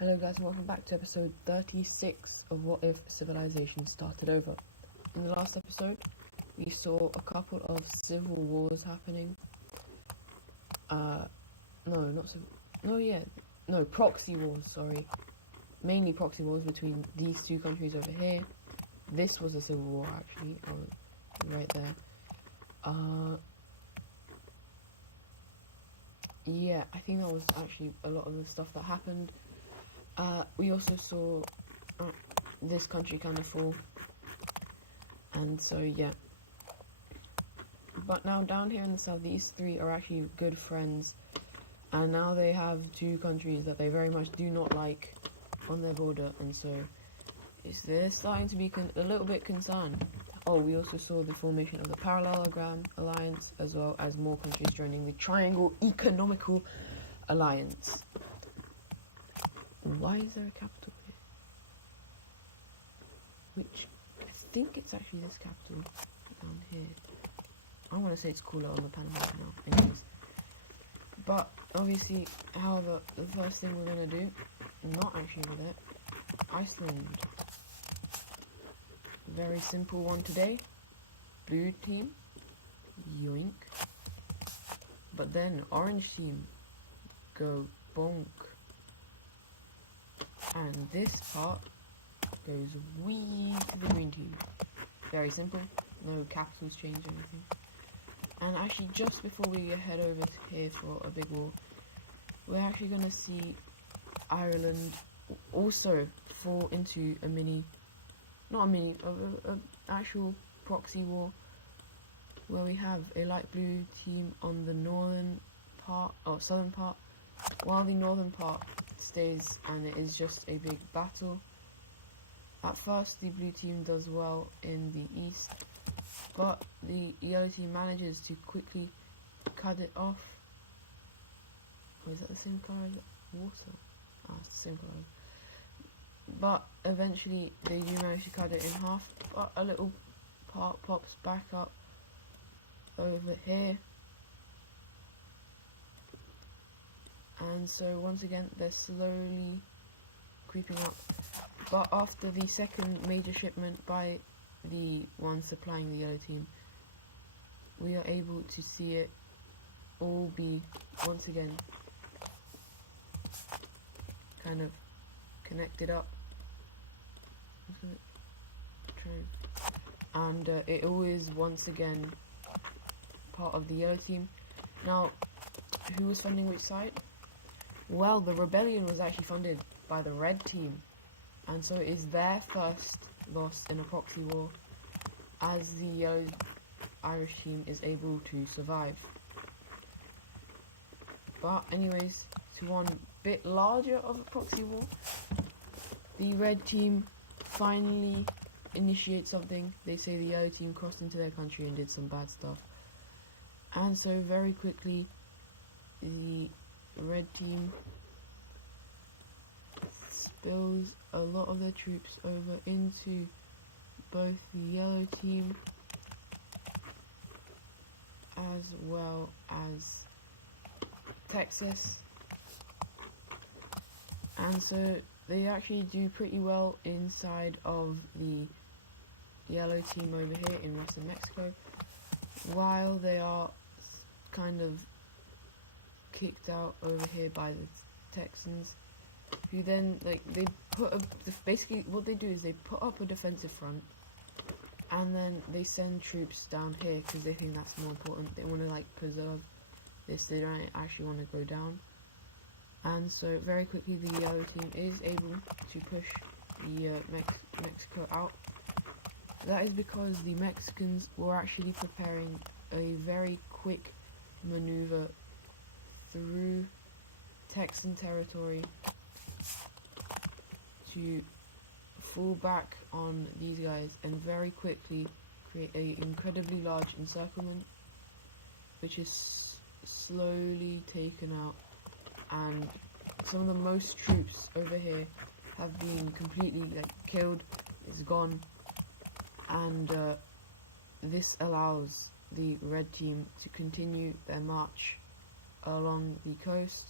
Hello guys and welcome back to episode 36 of What If Civilization Started Over. In the last episode, we saw a couple of civil wars happening. Proxy wars, sorry. Mainly proxy wars between these two countries over here. This was a civil war actually, right there. Yeah, I think that was actually a lot of the stuff that happened. We also saw this country kind of fall, and so yeah. But now down here in the south, these three are actually good friends, and now they have two countries that they very much do not like on their border, and so they're starting to be a little bit concerned. Oh, we also saw the formation of the Parallelogram Alliance, as well as more countries joining the Triangle Economical Alliance. Why is there a capital here? Which, I think it's actually this capital down here. I want to say it's cooler on the Panama Canal. Anyways. But, obviously, however, the first thing we're going to do, not actually with it, Iceland. Very simple one today. Blue team, yoink. But then, orange team, go bonk. And this part goes wee to the green team. Very simple, no capitals change or anything. And actually, just before we head over to here for a big war, we're actually going to see Ireland also fall into an actual proxy war, where we have a light blue team on the southern part, while the northern part stays, and it is just a big battle. At first, the blue team does well in the east, but the yellow team manages to quickly cut it off. Oh, is that the same colour as water? Ah, it's the same colour. But eventually, they do manage to cut it in half, but a little part pops back up over here. And so once again, they're slowly creeping up. But after the second major shipment by the one supplying the yellow team, we are able to see it all be, once again, kind of connected up. And it all is, once again, part of the yellow team. Now, who was funding which side? Well, the rebellion was actually funded by the red team, and so it is their first loss in a proxy war, as the yellow Irish team is able to survive. But anyways, to one bit larger of a proxy war, the red team finally initiates something. They say the yellow team crossed into their country and did some bad stuff, and so very quickly the red team spills a lot of their troops over into both the yellow team as well as Texas, and so they actually do pretty well inside of the yellow team over here in western Mexico, while they are kind of kicked out over here by the Texans, who then basically what they do is they put up a defensive front, and then they send troops down here because they think that's more important. They want to preserve this. They don't actually want to go down, and so very quickly the yellow team is able to push the Mexico out. That is because the Mexicans were actually preparing a very quick maneuver through Texan territory to fall back on these guys and very quickly create an incredibly large encirclement, which is slowly taken out, and some of the most troops over here have been completely killed. It's gone, and this allows the red team to continue their march along the coast,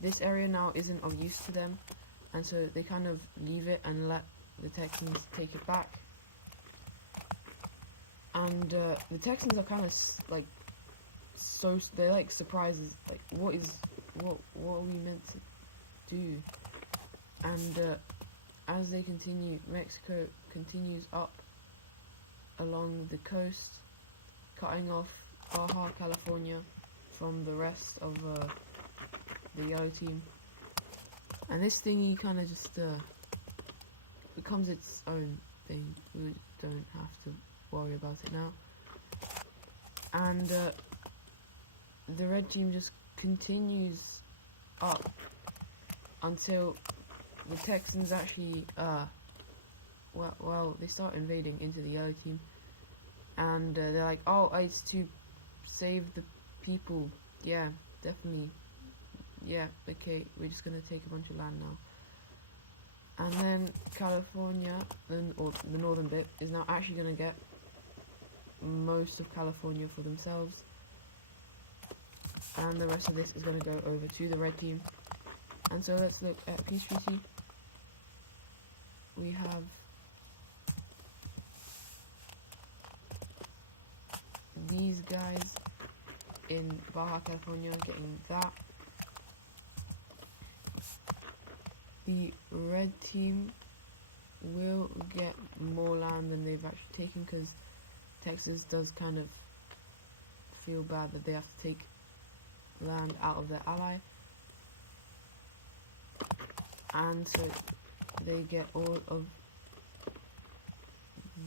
this area now isn't of use to them, and so they kind of leave it and let the Texans take it back. And the Texans are kind of like they're like surprises, like what are we meant to do? And as they continue, Mexico continues up along the coast, cutting off Baja California from the rest of the yellow team. And this thingy kind of just becomes its own thing. We don't have to worry about it now. And the red team just continues up until the Texans actually well, they start invading into the yellow team, and they're like, oh, it's to save the people. Yeah, definitely. Yeah, okay, we're just gonna take a bunch of land now. And then California, or the northern bit, is now actually gonna get most of California for themselves, and the rest of this is gonna go over to the red team. And so let's look at peace treaty. We have these guys in Baja California getting that. The red team will get more land than they've actually taken, because Texas does kind of feel bad that they have to take land out of their ally, and so they get all of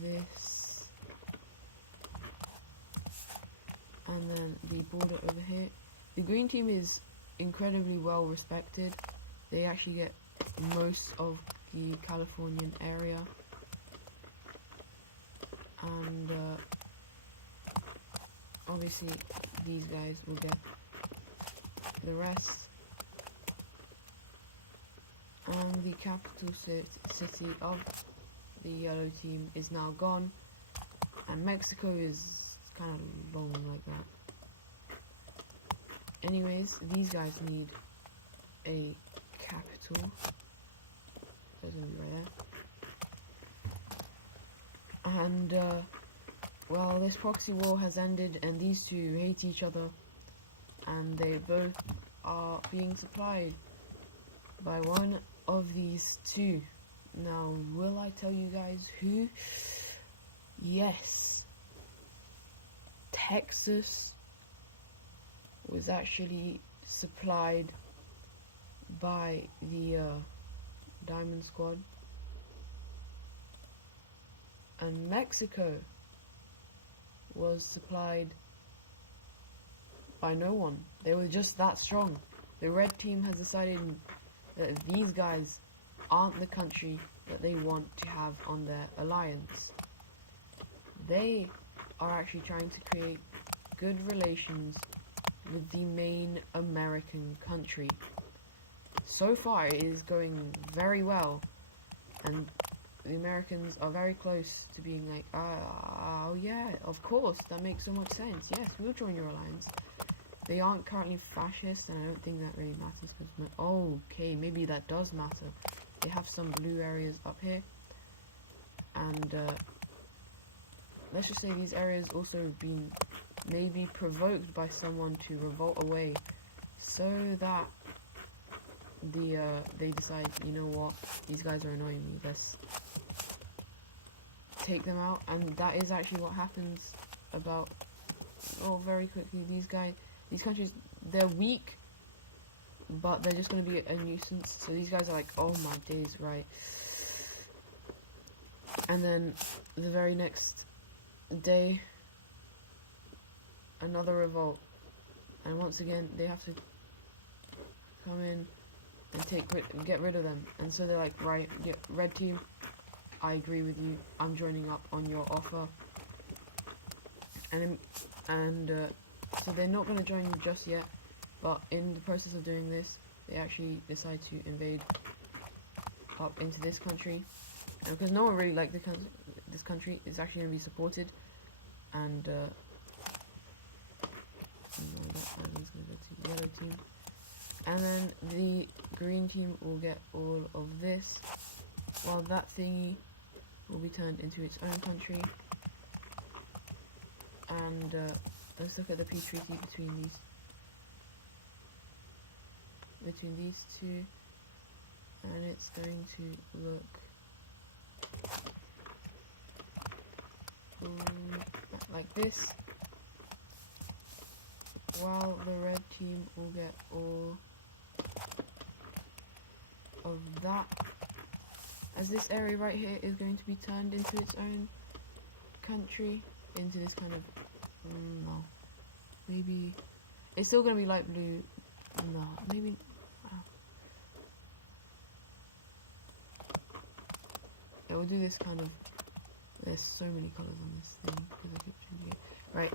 this. And then the border over here, the green team is incredibly well respected. They actually get most of the Californian area, and obviously these guys will get the rest. And the capital city of the yellow team is now gone, and Mexico is kind of long like that. Anyways, these guys need a capital, so it's gonna be right there. And well, this proxy war has ended, and these two hate each other, and they both are being supplied by one of these two. Now, will I tell you guys who? Yes, Texas was actually supplied by the Diamond Squad, and Mexico was supplied by no one. They were just that strong. The red team has decided that these guys aren't the country that they want to have on their alliance. They are actually trying to create good relations with the main American country. So far it is going very well, and the Americans are very close to being like, oh yeah, of course, that makes so much sense. Yes, we'll join your alliance. They aren't currently fascist, and I don't think that really matters, because okay, maybe that does matter. They have some blue areas up here, and let's just say these areas also have been maybe provoked by someone to revolt away, so that they decide, you know what, these guys are annoying me, let's take them out. And that is actually what happens about, very quickly. These countries, they're weak, but they're just going to be a nuisance. So these guys are like, oh my days, right? And then the very next day, another revolt, and once again they have to come in and get rid of them. And so they're like, right, yeah, red team, I agree with you, I'm joining up on your offer. And so they're not going to join you just yet, but in the process of doing this, they actually decide to invade up into this country, and because no one really liked this country, it's actually going to be supported. And that island's going to go to the yellow team, And then the green team will get all of this, while that thingy will be turned into its own country. And let's look at the peace treaty between these two, and it's going to look like this, while the red team will get all of that, as this area right here is going to be turned into its own country, into this kind of no, maybe it's still going to be light blue, no, maybe it will do this kind of, there's so many colors on this thing because I keep changing it. Right,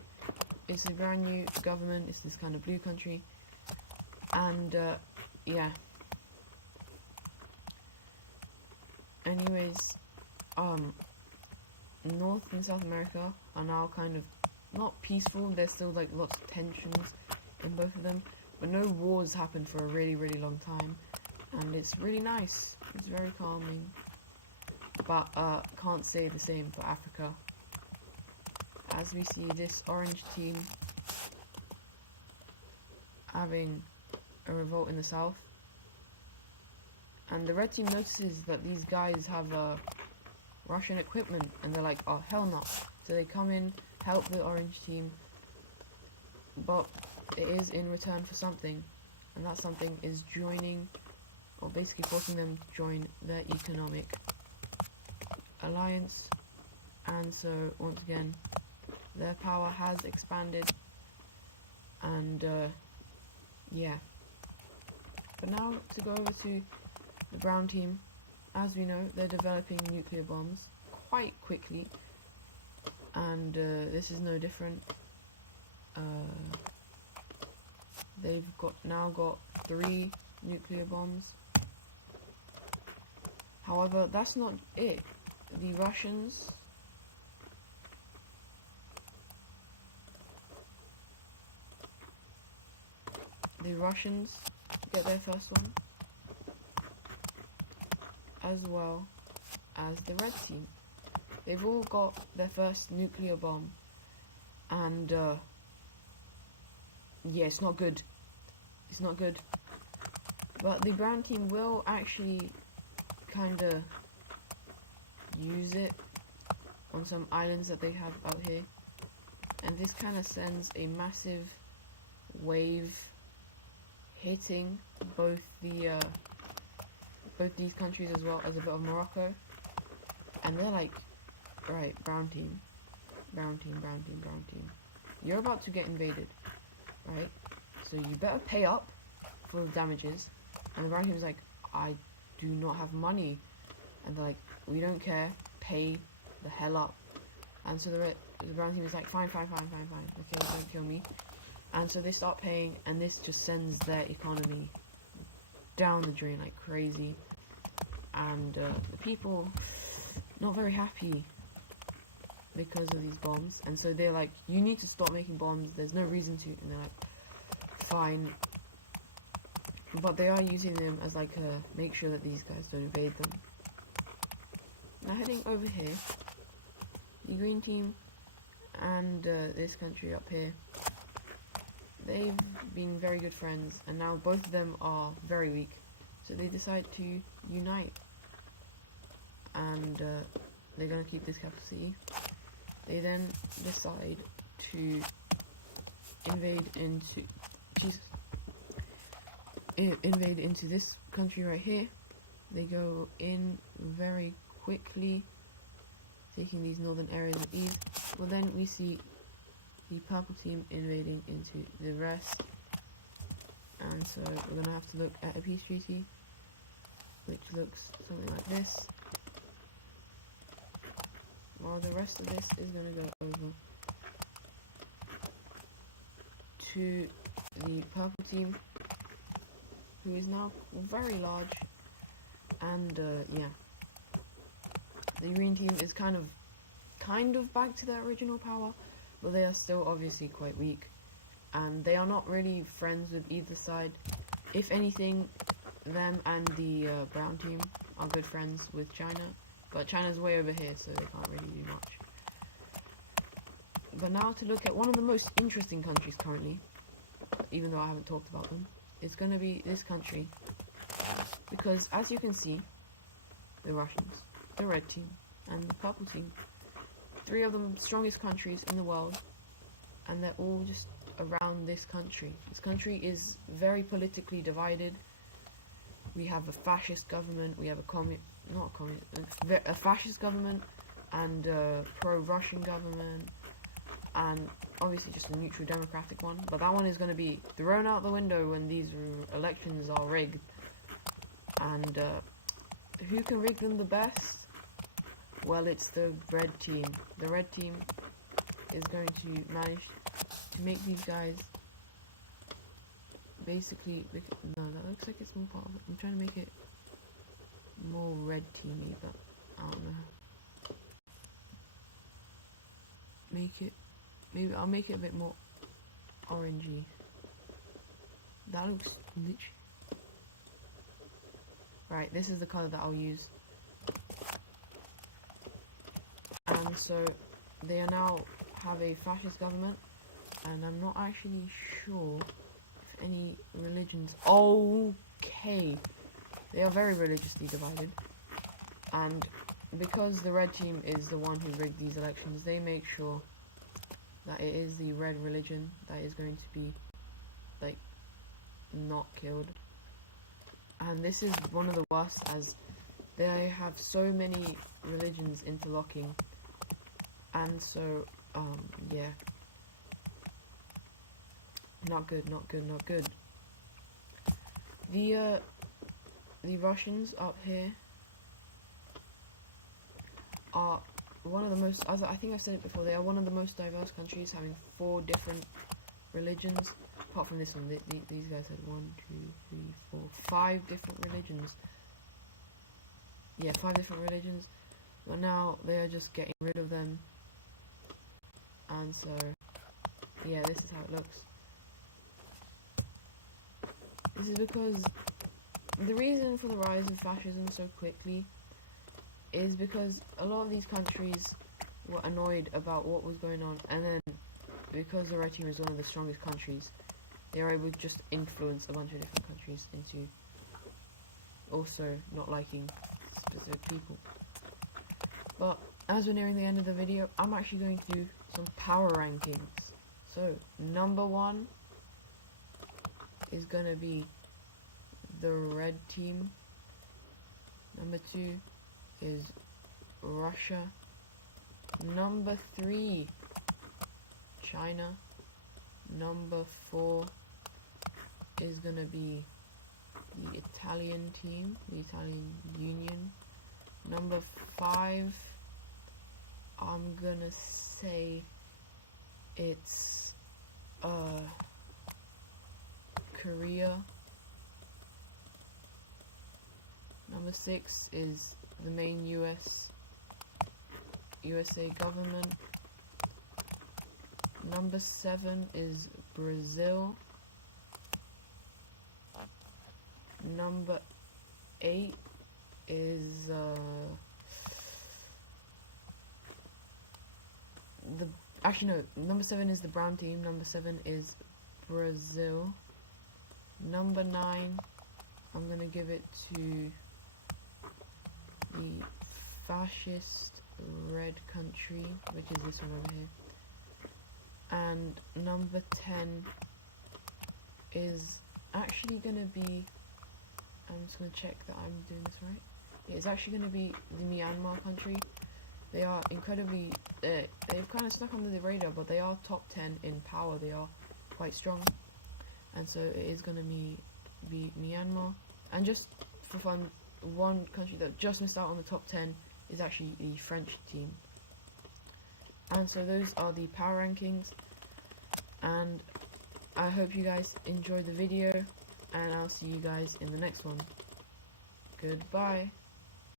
it's a brand new government, it's this kind of blue country, and yeah. Anyways, North and South America are now kind of not peaceful. There's still like lots of tensions in both of them, but no wars happened for a really, really long time, and it's really nice. It's very calming. But can't say the same for Africa. As we see this orange team having a revolt in the south, and the red team notices that these guys have Russian equipment, and they're like, oh hell no. So they come in, help the orange team, but it is in return for something, and that something is joining, or basically forcing them to join their economic alliance. And so once again, their power has expanded, and yeah. But now to go over to the brown team. As we know, they're developing nuclear bombs quite quickly, and this is no different. They've now got 3 nuclear bombs. However, that's not it. The Russians get their first one, as well as the red team. They've all got their first nuclear bomb, and yeah, it's not good. It's not good. But the brown team will actually kind of use it on some islands that they have out here, and this kind of sends a massive wave hitting both these countries, as well as a bit of Morocco. And they're like, right, brown team, you're about to get invaded, right? So you better pay up for the damages. And the brown team is like, I do not have money. And they're like, we don't care, pay the hell up. And so the brown team is like, fine, okay, don't kill me. And so they start paying, and this just sends their economy down the drain like crazy. And the people not very happy because of these bombs, and so they're like, you need to stop making bombs, there's no reason to. And they're like, fine. But they are using them as like a make sure that these guys don't invade them. Now heading over here, the green team and this country up here, they've been very good friends, and now both of them are very weak, so they decide to unite, and they're going to keep this capital city. They then decide to invade into this country right here. They go in very quickly, taking these northern areas with ease. Well, then we see the purple team invading into the rest, and so we're going to have to look at a peace treaty which looks something like this, while the rest of this is going to go over to the purple team, who is now very large. And yeah, the green team is kind of back to their original power, but they are still obviously quite weak, and they are not really friends with either side. If anything, them and the brown team are good friends with China, but China's way over here, so they can't really do much. But now to look at one of the most interesting countries currently, even though I haven't talked about them, it's going to be this country. Because as you can see, the Russians, the red team, and the purple team, three of the strongest countries in the world, and they're all just around this country. This country is very politically divided. We have a fascist government, we have a fascist government, and a pro-Russian government, and obviously just a neutral democratic one. But that one is going to be thrown out the window when these elections are rigged. And who can rig them the best? Well, it's the red team. The red team is going to manage to make these guys basically... No, that looks like it's more part of it. I'm trying to make it more red teamy, but I don't know. Maybe I'll make it a bit more orangey. That looks literally... Right, this is the colour that I'll use. And so they are now have a fascist government, and I'm not actually sure if any religions... Okay, they are very religiously divided, and because the red team is the one who rigged these elections, they make sure that it is the red religion that is going to be, like, not killed. And this is one of the worst, as they have so many religions interlocking, and so yeah, not good. The Russians up here are one of the most, as I think I've said it before, they are one of the most diverse countries, having 4 different religions. Apart from this one, these guys had 1, 2, 3, 4, 5 different religions. Yeah, 5 different religions. But now they are just getting rid of them. And so, yeah, this is how it looks. This is because the reason for the rise of fascism so quickly is because a lot of these countries were annoyed about what was going on, and then because the red team is one of the strongest countries, they are able to just influence a bunch of different countries into also not liking specific people. But as we're nearing the end of the video, I'm actually going to do some power rankings. So number 1 is gonna be the red team. Number 2 is Russia. Number 3, China. Number 4 is gonna be the Italian team, the Italian Union. Number 5, I'm gonna say it's Korea. Number 6 is the main USA government. Number 7 is Brazil. Number 8 is number 7 is the brown team. Number 7 is Brazil. Number 9, I'm gonna give it to the fascist red country, which is this one over here. And number 10 is actually gonna be, I'm just gonna check that I'm doing this right. Yeah, it's actually gonna be the Myanmar country. They are incredibly, they've kind of stuck under the radar, but they are top 10 in power. They are quite strong, and so it is gonna be Myanmar. And just for fun, one country that just missed out on the top 10 is actually the French team. And so those are the power rankings, and I hope you guys enjoyed the video, and I'll see you guys in the next one. Goodbye.